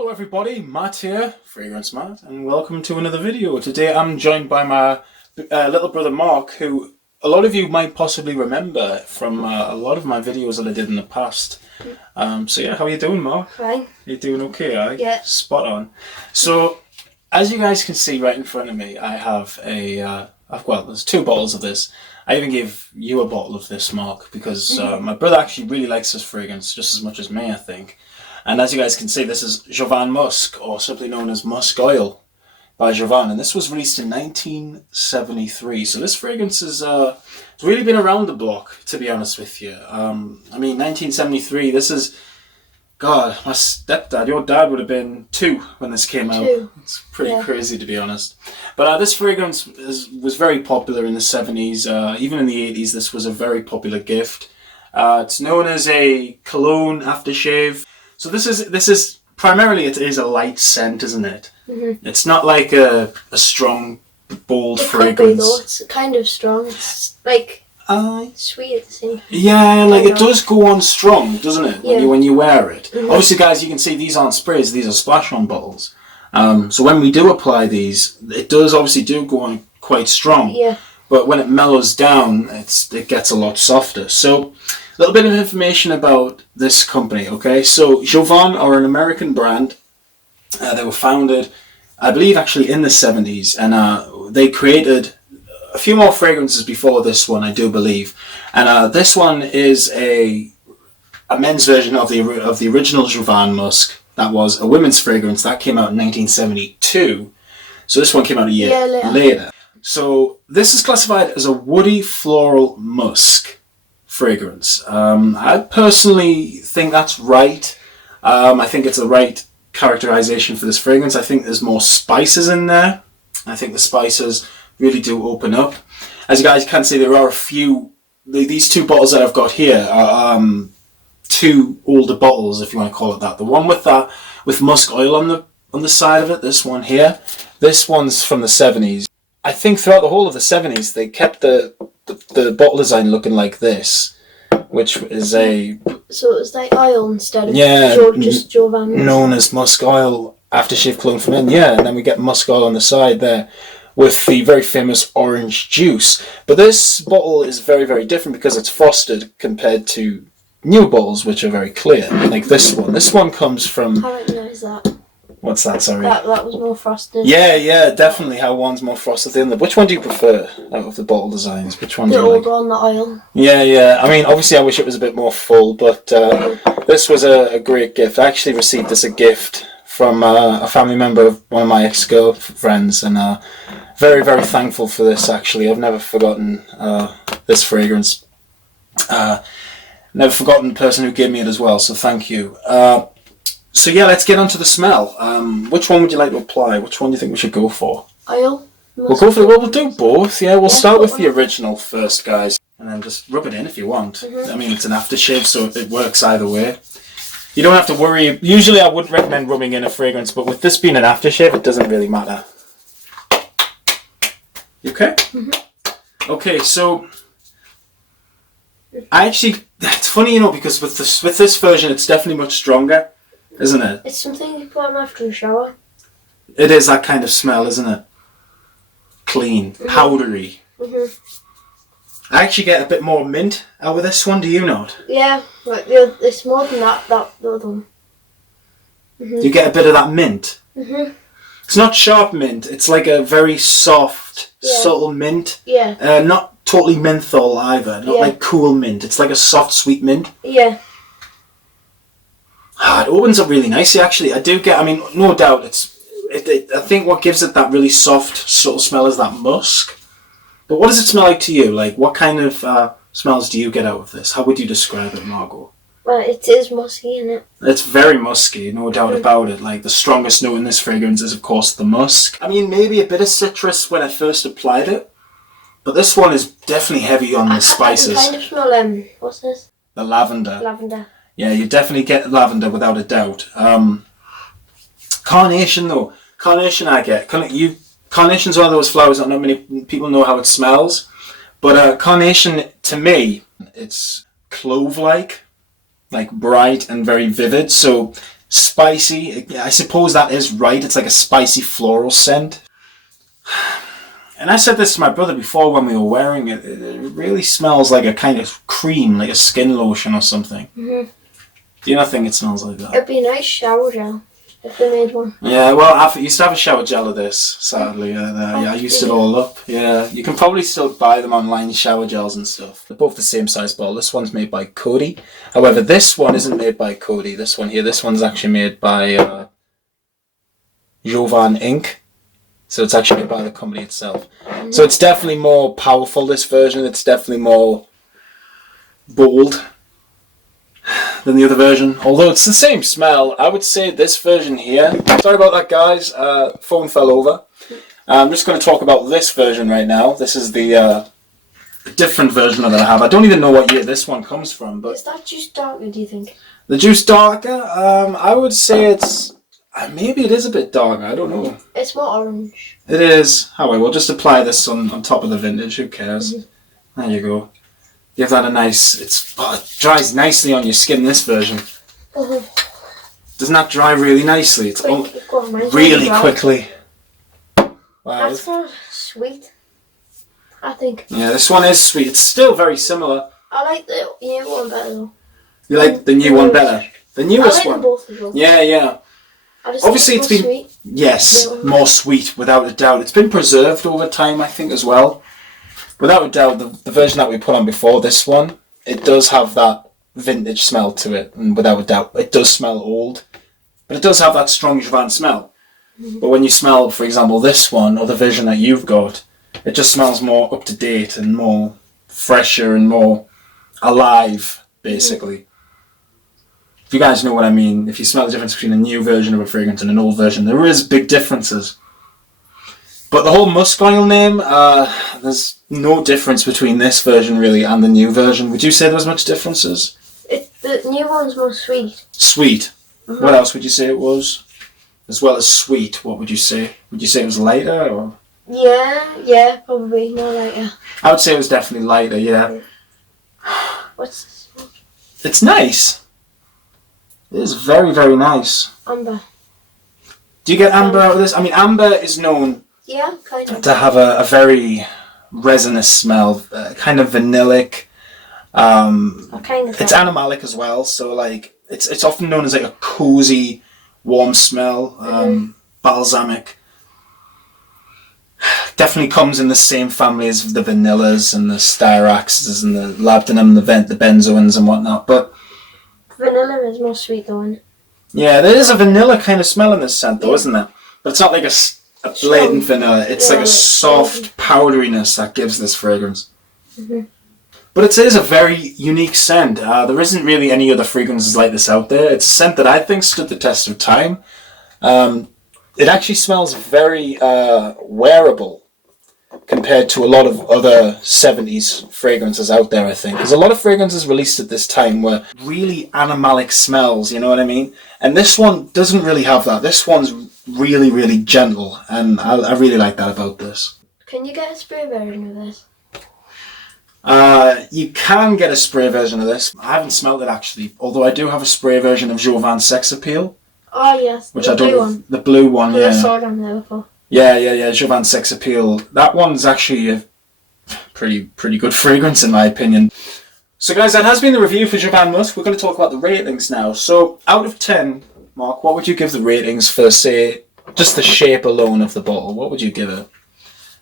Hello everybody, Matt here, Fragrance Matt, and welcome to another video. Today I'm joined by my little brother Mark, who a lot of you might possibly remember from a lot of my videos that I did in the past. So yeah, how are you doing, Mark? Fine. You doing okay, eh? Yeah. Spot on. So, as you guys can see right in front of me, I have there's two bottles of this. I even gave you a bottle of this, Mark, because my brother actually really likes this fragrance just as much as me, I think. And as you guys can see, this is Jovan Musk, or simply known as Musk Oil by Jovan. And this was released in 1973. So this fragrance has really been around the block, to be honest with you. 1973, this is... God, my stepdad, your dad would have been 2 when this came out. It's pretty crazy, to be honest. But this fragrance was very popular in the 70s. Even in the 80s, this was a very popular gift. It's known as a cologne aftershave. So this is primarily, it is a light scent, isn't it? Mm-hmm. It's not like a strong, bold fragrance. Could be, though. It's kind of strong. It's like sweet at the same time. Yeah, like it does go on strong, doesn't it? Yeah. When you wear it. Mm-hmm. Obviously, guys, you can see these aren't sprays; these are splash-on bottles. So when we do apply these, it does obviously go on quite strong. Yeah. But when it mellows down, it gets a lot softer. So, a little bit of information about this company, okay? So, Jovan are an American brand. They were founded, I believe, actually in the 70s. And they created a few more fragrances before this one, I do believe. And this one is a men's version of the original Jovan Musk. That was a women's fragrance. That came out in 1972. So, this one came out a year later. So this is classified as a woody floral musk fragrance. I personally think that's right. I think it's the right characterization for this fragrance. I think there's more spices in there. I think the spices really do open up. As you guys can see, there are a few. These 2 bottles that I've got here are 2 older bottles, if you want to call it that. The one with musk oil on the side of it. This one here. This one's from the 70s. I think throughout the whole of the 70s, they kept the bottle design looking like this, which is a... So it was like oil instead of just Jovan Musk. Known as Musk Oil Aftershave Cologne from in. Yeah, and then we get Musk Oil on the side there with the very famous orange juice. But this bottle is very, very different because it's frosted compared to new bottles, which are very clear, like this one. This one comes from... I recognise that. What's that, sorry? That was more frosted. Yeah, definitely how one's more frosted than the other. Which one do you prefer out of the bottle designs? Which one do you like? The old one, the oil. Yeah. I mean, obviously I wish it was a bit more full, but this was a great gift. I actually received this a gift from a family member of one of my ex-girlfriends, and very, very thankful for this, actually. I've never forgotten this fragrance. Never forgotten the person who gave me it as well, so thank you. So yeah, let's get on to the smell. Which one would you like to apply? Which one do you think we should go for? Oil. We'll do both. Yeah, we'll start with the original first, guys, and then just rub it in if you want. Mm-hmm. I mean, it's an aftershave, so it works either way. You don't have to worry. Usually, I wouldn't recommend rubbing in a fragrance, but with this being an aftershave, it doesn't really matter. You okay? Mm-hmm. Okay, so it's funny, because with this version, it's definitely much stronger. Isn't it? It's something you put on after a shower. It is that kind of smell, isn't it? Clean, powdery. Mm-hmm. I actually get a bit more mint out of this one, do you not? Yeah, like it's more than the other one. Mm-hmm. You get a bit of that mint? Mm-hmm. It's not sharp mint, it's like a very soft, subtle mint. Yeah. Not totally menthol either, not like cool mint. It's like a soft, sweet mint. Yeah. It opens up really nicely, actually. No doubt, I think what gives it that really soft, subtle smell is that musk. But what does it smell like to you? Like, what kind of smells do you get out of this? How would you describe it, Margot? Well, it is musky, isn't it? It's very musky, no doubt about it. Like, the strongest note in this fragrance is, of course, the musk. I mean, maybe a bit of citrus when I first applied it. But this one is definitely heavy on the spices. I kind of smell, what's this? The lavender. Lavender. Yeah, you definitely get lavender without a doubt. Carnation, though. Carnation I get. Carnation's one of those flowers that not many people know how it smells. But carnation, to me, it's clove-like. like bright and very vivid. So spicy. I suppose that is right. It's like a spicy floral scent. And I said this to my brother before when we were wearing it. It really smells like a kind of cream, like a skin lotion or something. Mm-hmm. Do you not think it smells like that? It'd be a nice shower gel if they made one. Yeah, well, I used to have a shower gel of this, sadly. I used it all up. Yeah, you can probably still buy them online, shower gels and stuff. They're both the same size bottle. This one's made by Cody. However, this one isn't made by Cody. This one here, this one's actually made by Jovan Inc. So it's actually made by the company itself. Mm-hmm. So it's definitely more powerful, this version. It's definitely more bold than the other version. Although it's the same smell, I would say this version here... Sorry about that, guys. Phone fell over. I'm just going to talk about this version right now. This is the different version that I have. I don't even know what year this one comes from. But is that juice darker, do you think? The juice darker? I would say it's... maybe it is a bit darker, I don't know. It's more orange. It is. However, we'll just apply this on top of the vintage, who cares? Mm-hmm. There you go. Give that a nice... it dries nicely on your skin, this version. Mm-hmm. Doesn't that dry really nicely? It's really quickly. Wow. That's more sweet, I think. Yeah, this one is sweet. It's still very similar. I like the new one better though. You like the new one better? The newest one? I like them both as well. Yeah, yeah. Obviously it's been... Sweet. Yes, more sweet, without a doubt. It's been preserved over time, I think, as well. Without a doubt, the version that we put on before this one, it does have that vintage smell to it. And without a doubt, it does smell old. But it does have that strong Jovan smell. Mm-hmm. But when you smell, for example, this one, or the version that you've got, it just smells more up to date and more fresher and more alive, basically. Mm-hmm. If you guys know what I mean, if you smell the difference between a new version of a fragrance and an old version, there is big differences. But the whole musk oil name, there's no difference between this version really and the new version. Would you say there's much differences? The new one's more sweet. Sweet. Mm-hmm. What else would you say it was? As well as sweet, what would you say? Would you say it was lighter or? Yeah, probably more lighter. I would say it was definitely lighter, yeah. What's this one? It's nice. It is very, very nice. Amber. Do you get amber out of this? I mean, amber is known kind of. to have a very resinous smell, kind of vanillic. It's animalic as well, so like it's often known as like a cozy, warm smell, balsamic. Definitely comes in the same family as the vanillas and the styraxes and the labdanum, the benzoins and whatnot, but vanilla is more sweet though, isn't it? Yeah, there is a vanilla kind of smell in this scent though, isn't there? But it's not like a blatant vanilla. It's like a soft powderiness that gives this fragrance. Mm-hmm. But it is a very unique scent. There isn't really any other fragrances like this out there. It's a scent that I think stood the test of time. It actually smells very wearable compared to a lot of other 70s fragrances out there, I think. Because a lot of fragrances released at this time were really animalic smells, you know what I mean? And this one doesn't really have that. This one's really, really gentle, and I really like that about this. Can you get a spray version of this? You can get a spray version of this. I haven't smelled it actually, although I do have a spray version of Jovan Sex Appeal. Oh yes, which I don't. The blue one, yeah. I saw it on there before. Yeah. Jovan Sex Appeal. That one's actually a pretty good fragrance in my opinion. So guys, that has been the review for Jovan Musk. We're going to talk about the ratings now. So out of 10, Mark, what would you give the ratings for, say, just the shape alone of the bottle? What would you give it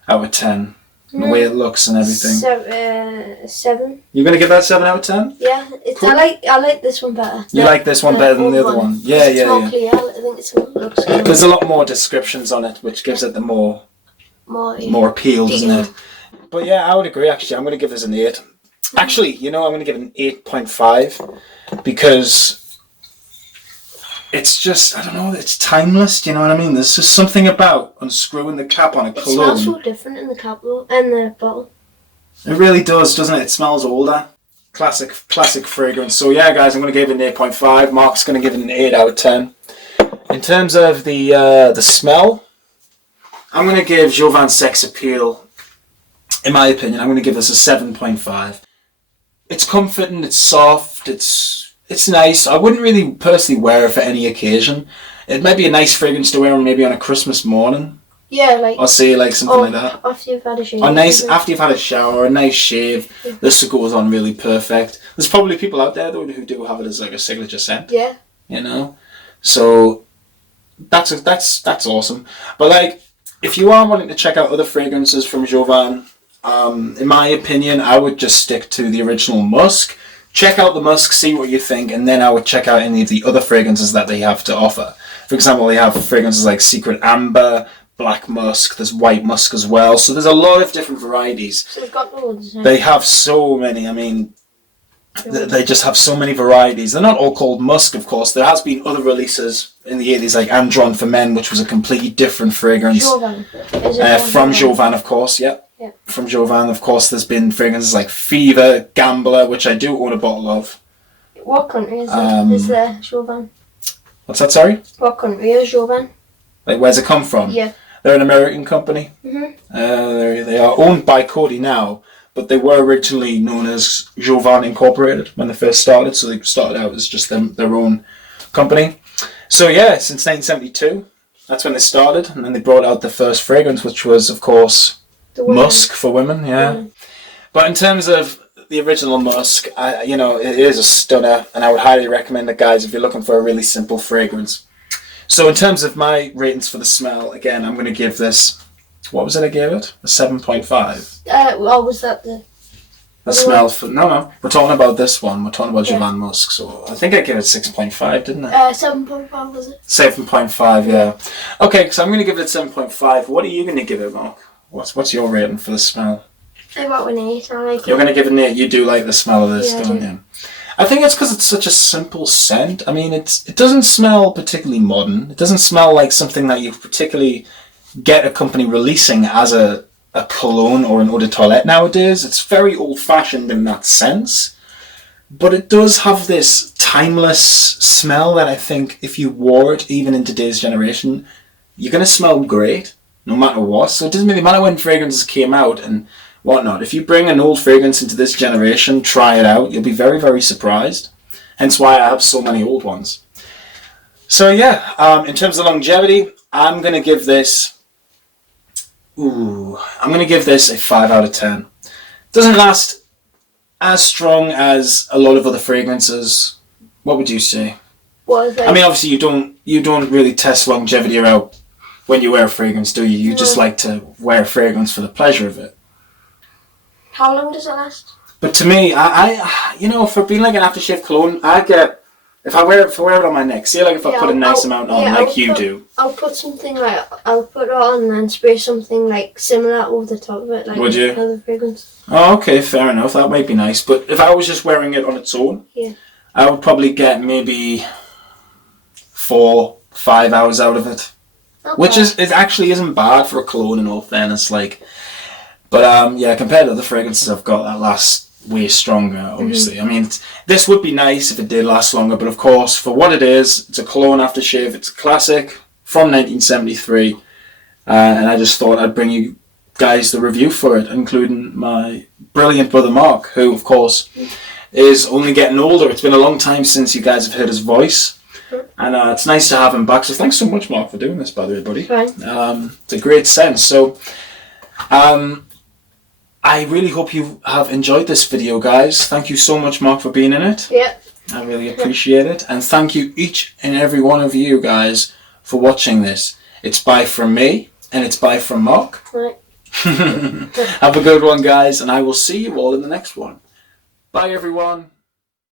out of 10? The way it looks and everything. 7. You're going to give that 7 out of 10? Yeah, cool. I like this one better. You like this one better than the other one? Yeah. It's more clear. I think it looks good. There's a lot more descriptions on it, which gives it the more appeal, doesn't it? But yeah, I would agree actually. I'm going to give this an 8. Actually, I'm going to give it an 8.5 because it's just, I don't know, it's timeless, do you know what I mean? There's just something about unscrewing the cap on a cologne. It smells so different in the cap and the bottle. It really does, doesn't it? It smells older. Classic fragrance. So yeah, guys, I'm going to give it an 8.5. Mark's going to give it an 8 out of 10. In terms of the smell, I'm going to give Jovan Sex Appeal, in my opinion, I'm going to give this a 7.5. It's comforting, it's soft, it's it's nice. I wouldn't really personally wear it for any occasion. It might be a nice fragrance to wear maybe on a Christmas morning. Yeah, like. Or say like something like that. After you've had a shave. Or nice after you've had a shower, a nice shave. Yeah. This goes on really perfect. There's probably people out there though who do have it as like a signature scent. Yeah. You know, so that's awesome. But like, if you are wanting to check out other fragrances from Jovan, in my opinion, I would just stick to the original Musk. Check out the Musk, see what you think, and then I would check out any of the other fragrances that they have to offer. For example, they have fragrances like Secret Amber, Black Musk, there's White Musk as well. So there's a lot of different varieties. So they've got loads. They have so many. I mean, they just have so many varieties. They're not all called Musk, of course. There has been other releases in the 80s, like Andron for Men, which was a completely different fragrance. Jovan. From Jovan, of course, yeah. From Jovan, of course, there's been fragrances like Fever, Gambler, which I do own a bottle of. What country is there, Jovan? What's that, sorry? What country is Jovan? Like, where's it come from? Yeah. They're an American company. Mm-hmm. They are owned by Coty now, but they were originally known as Jovan Incorporated when they first started, so they started out as just their own company. So yeah, since 1972, that's when they started, and then they brought out the first fragrance, which was, of course, Musk for women, yeah. But in terms of the original Musk, it is a stunner, and I would highly recommend it, guys, if you're looking for a really simple fragrance. So in terms of my ratings for the smell, again, I'm going to give this, what was it I gave it? A 7.5. Was that the smell for, no, we're talking about this one. We're talking about Jovan Musk. So I think I gave it 6.5, didn't I? 7.5 was it? 7.5, yeah. Okay, so I'm going to give it 7.5. What are you going to give it, Mark? What's your rating for the smell? About an 8. I like it. You're going to give it an 8. You do like the smell of this, don't do. you? I think it's because it's such a simple scent. I mean, it doesn't smell particularly modern. It doesn't smell like something that you particularly get a company releasing as a cologne or an eau de toilette nowadays. It's very old-fashioned in that sense. But it does have this timeless smell that I think if you wore it, even in today's generation, you're going to smell great, no matter what. So it doesn't really matter when fragrances came out and whatnot. If you bring an old fragrance into this generation, try it out, you'll be very, very surprised. Hence why I have so many old ones. So yeah, in terms of longevity, I'm going to give this a 5 out of 10. It doesn't last as strong as a lot of other fragrances. What would you say? I mean, obviously you don't really test longevity out when you wear a fragrance, do you? You just like to wear a fragrance for the pleasure of it. How long does it last? But to me, I for being like an aftershave cologne, I get, if I wear it on my neck, say like if I put a nice amount on like you do. I'll put something like, I'll put it on and then spray something like similar over the top of it. Like would you? Another fragrance. Oh, okay, fair enough. That might be nice. But if I was just wearing it on its own, I would probably get maybe 4-5 hours out of it. Okay. Which it actually isn't bad for a cologne in all fairness, like. But compared to the fragrances I've got, that lasts way stronger, obviously. Mm-hmm. I mean, this would be nice if it did last longer, but of course, for what it is, it's a cologne aftershave, it's a classic from 1973, and I just thought I'd bring you guys the review for it, including my brilliant brother Mark, who, of course, is only getting older. It's been a long time since you guys have heard his voice, and it's nice to have him back. So thanks so much, Mark, for doing this, by the way, buddy. It's a great sense. So, I really hope you have enjoyed this video, guys. Thank you so much, Mark, for being in it. Yeah. I really appreciate it. And thank you, each and every one of you guys, for watching this. It's bye from me, and it's bye from Mark. Right. Have a good one, guys, and I will see you all in the next one. Bye, everyone.